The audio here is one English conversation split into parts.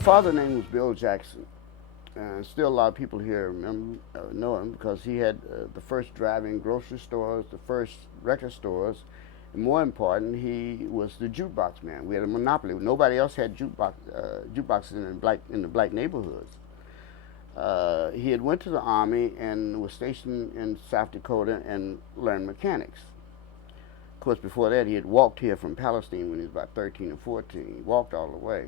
father's name was Bill Jackson. And still a lot of people here know him because he had the first drive-in grocery stores, the first record stores, and more important, he was the jukebox man. We had a monopoly. Nobody else had jukeboxes in the black neighborhoods. He had went to the Army and was stationed in South Dakota and learned mechanics. Of course, before that, he had walked here from Palestine when he was about 13 or 14. He walked all the way.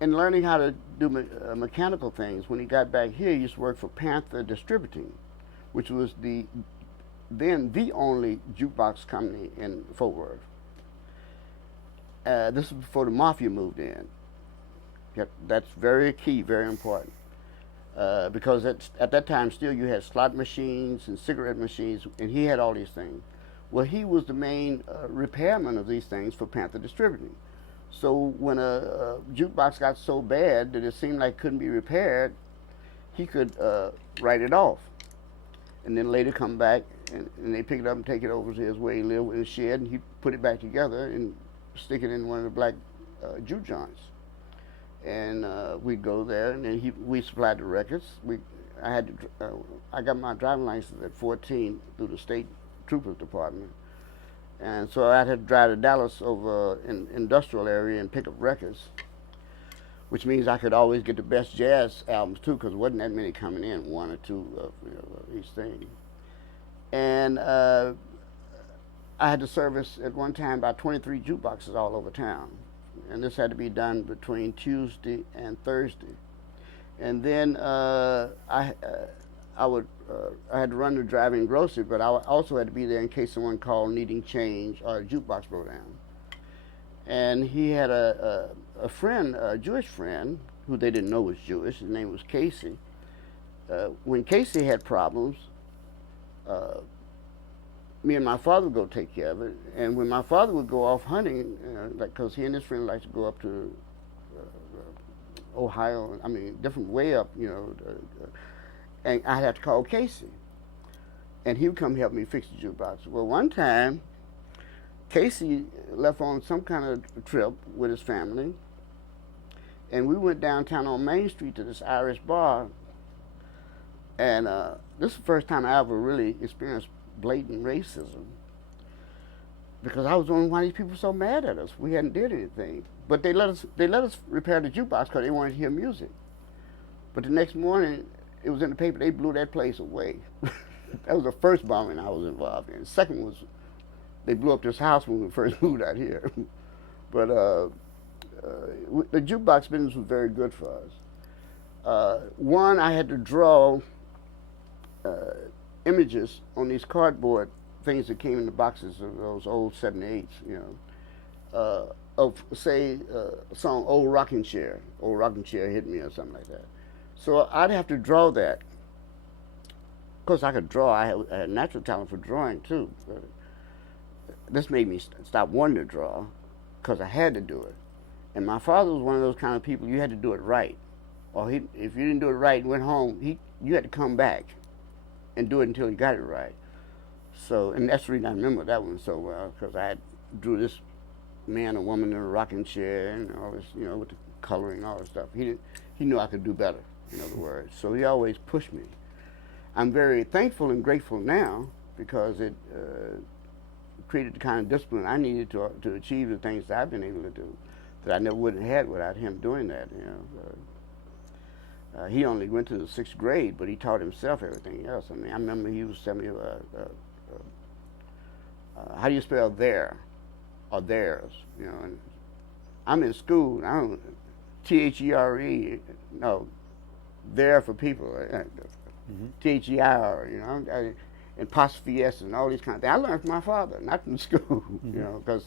And learning how to do mechanical things, when he got back here, he used to work for Panther Distributing, which was then the only jukebox company in Fort Worth. This is before the mafia moved in. That's very key, very important. Because at that time still you had slot machines and cigarette machines, and he had all these things. Well, he was the main repairman of these things for Panther Distributing. So when a jukebox got so bad that it seemed like it couldn't be repaired, he could write it off. And then later come back and they pick it up and take it over to his where he lived in his shed, and he put it back together and stick it in one of the black juke joints. And we'd go there, and then we supplied the records. I got my driving license at 14 through the state troopers department. And so I had to drive to Dallas over in industrial area and pick up records, which means I could always get the best jazz albums too, because there wasn't that many coming in, one or two of each thing. And I had to service at one time about 23 jukeboxes all over town. And this had to be done between Tuesday and Thursday. And then I had to run the driving grocery, but I also had to be there in case someone called needing change or a jukebox broke down. And he had a friend, a Jewish friend, who they didn't know was Jewish. His name was Casey. When Casey had problems, me and my father would go take care of it. And when my father would go off hunting, because he and his friend liked to go up to Ohio, different way up, and I'd have to call Casey. And he would come help me fix the jukebox. Well, one time, Casey left on some kind of trip with his family, and we went downtown on Main Street to this Irish bar, and this is the first time I ever really experienced blatant racism, because I was wondering why these people were so mad at us. We hadn't did anything, but they let us repair the jukebox because they wanted to hear music. But the next morning, it was in the paper, they blew that place away. That was the first bombing I was involved in. The second was they blew up this house when we first moved out here. But the jukebox business was very good for us. One, I had to draw images on these cardboard things that came in the boxes of those old 78s, of, say, a song, Old Rocking Chair Hit Me, or something like that. So I'd have to draw that. Of course, I could draw. I had natural talent for drawing, too. But this made me stop wanting to draw, because I had to do it. And my father was one of those kind of people, you had to do it right. Or if you didn't do it right and went home, you had to come back and do it until you got it right. So, and that's the reason I remember that one so well, because I drew this man or woman in a rocking chair and all this, with the coloring and all this stuff. He knew I could do better, in other words. So he always pushed me. I'm very thankful and grateful now, because it created the kind of discipline I needed to achieve the things that I've been able to do, that I never would have had without him doing that. He only went to the 6th grade, but he taught himself everything else. I remember he was telling me, how do you spell there or theirs? And I'm in school. I don't THERE. No, there for people. THEIR. And apostrophe S and all these kind of things. I learned from my father, not from school. Because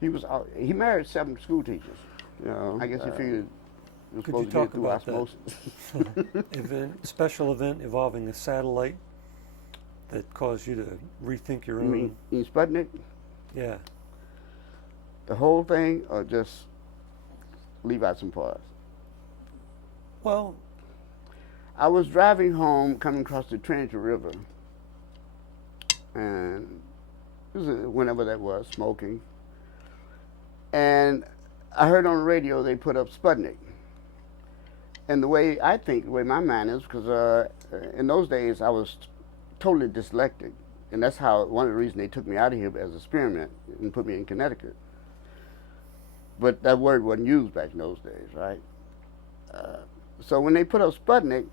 he married 7 school teachers. I guess he figured. Could you talk about that special event involving a satellite that caused you to rethink your own? You mean Sputnik? Yeah. The whole thing, or just leave out some parts? Well, I was driving home, coming across the Trinity River, and this is whenever that was, smoking, and I heard on the radio they put up Sputnik. And the way I think, the way my mind is, because in those days I was totally dyslexic. And that's how, one of the reasons they took me out of here as an experiment and put me in Connecticut. But that word wasn't used back in those days, right? So when they put up Sputnik,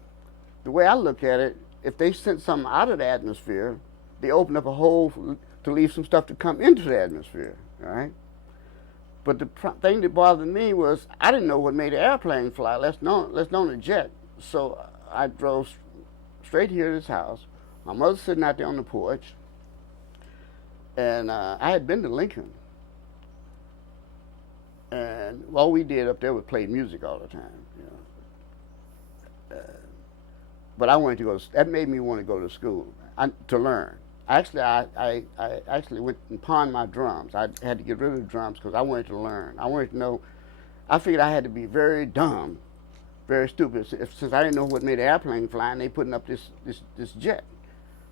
the way I look at it, if they sent something out of the atmosphere, they opened up a hole to leave some stuff to come into the atmosphere, right? But the thing that bothered me was I didn't know what made an airplane fly, let's known a jet. So I drove straight here to this house. My mother's sitting out there on the porch, and I had been to Lincoln. And all we did up there was play music all the time, you know. But I wanted to go. That made me want to go to school to learn. Actually, I actually went and pawned my drums. I had to get rid of the drums because I wanted to learn. I wanted to know. I figured I had to be very dumb, very stupid, since I didn't know what made an airplane fly, and they putting up this jet.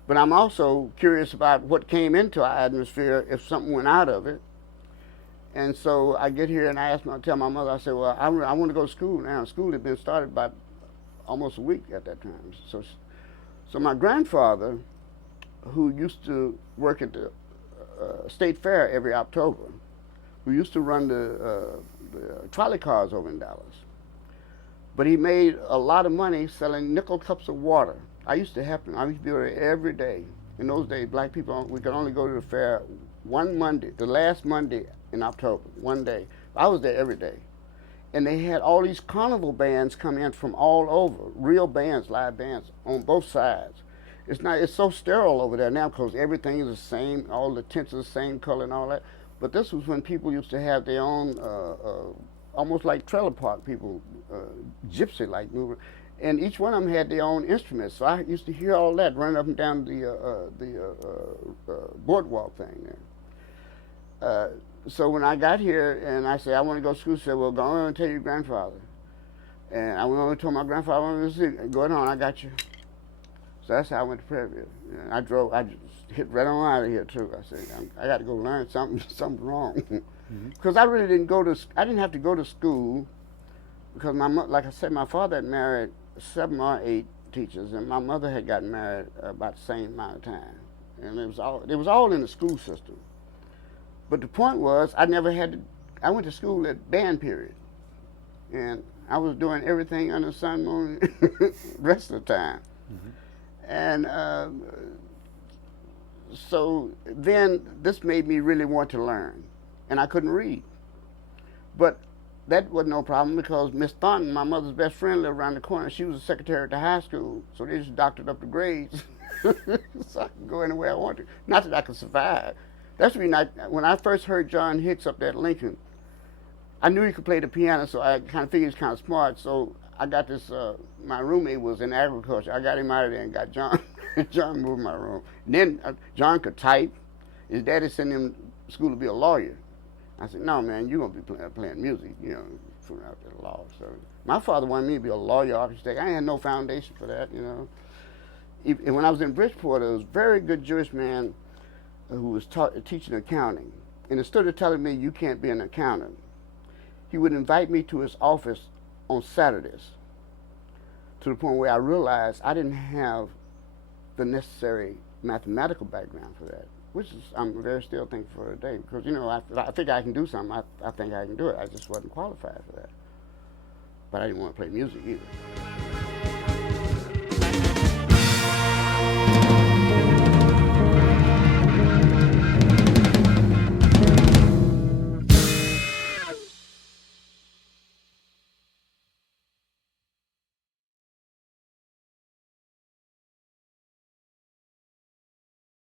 But I'm also curious about what came into our atmosphere if something went out of it. And so I get here and I tell my mother, I said, well, I want to go to school now. School had been started by almost a week at that time. So my grandfather, who used to work at the State Fair every October, who used to run the trolley cars over in Dallas, but he made a lot of money selling nickel cups of water. I used to be there every day. In those days, black people, we could only go to the fair one Monday, the last Monday in October, one day. I was there every day. And they had all these carnival bands come in from all over, real bands, live bands, on both sides. It's so sterile over there now because everything is the same, all the tents are the same color and all that. But this was when people used to have their own, almost like trailer park people, gypsy-like movement. And each one of them had their own instruments. So I used to hear all that running up and down the boardwalk thing there. So when I got here and I said, I want to go to school, she said, well, go on and tell your grandfather. And I went over and told my grandfather, I want to see, go on, I got you. So that's how I went to Prairie View. And I just hit right on out of here too. I said, I got to go learn something wrong. Because I really I didn't have to go to school because like I said, my father had married 7 or 8 teachers and my mother had gotten married about the same amount of time. And it was all in the school system. But the point was, I went to school at band period. And I was doing everything under the sun, moon, the rest of the time. And so then this made me really want to learn. And I couldn't read. But that wasn't no problem because Miss Thornton, my mother's best friend, lived around the corner. She was a secretary at the high school. So they just doctored up the grades so I could go anywhere I wanted to. Not that I could survive. That's the reason when I first heard John Hicks up there at Lincoln, I knew he could play the piano, so I kind of figured he was kind of smart. So I got this, my roommate was in agriculture. I got him out of there and got John. John moved my room. And then John could type. His daddy sent him to school to be a lawyer. I said, no, man, you're going to be playing music, you know, from out there, law. So my father wanted me to be a lawyer, architect. I had no foundation for that, you know. And when I was in Bridgeport, there was a very good Jewish man who was teaching accounting. And instead of telling me you can't be an accountant, he would invite me to his office on Saturdays to the point where I realized I didn't have the necessary mathematical background for that, which is I'm very still thankful for today because, you know, I think I can do something. I think I can do it. I just wasn't qualified for that. But I didn't want to play music either.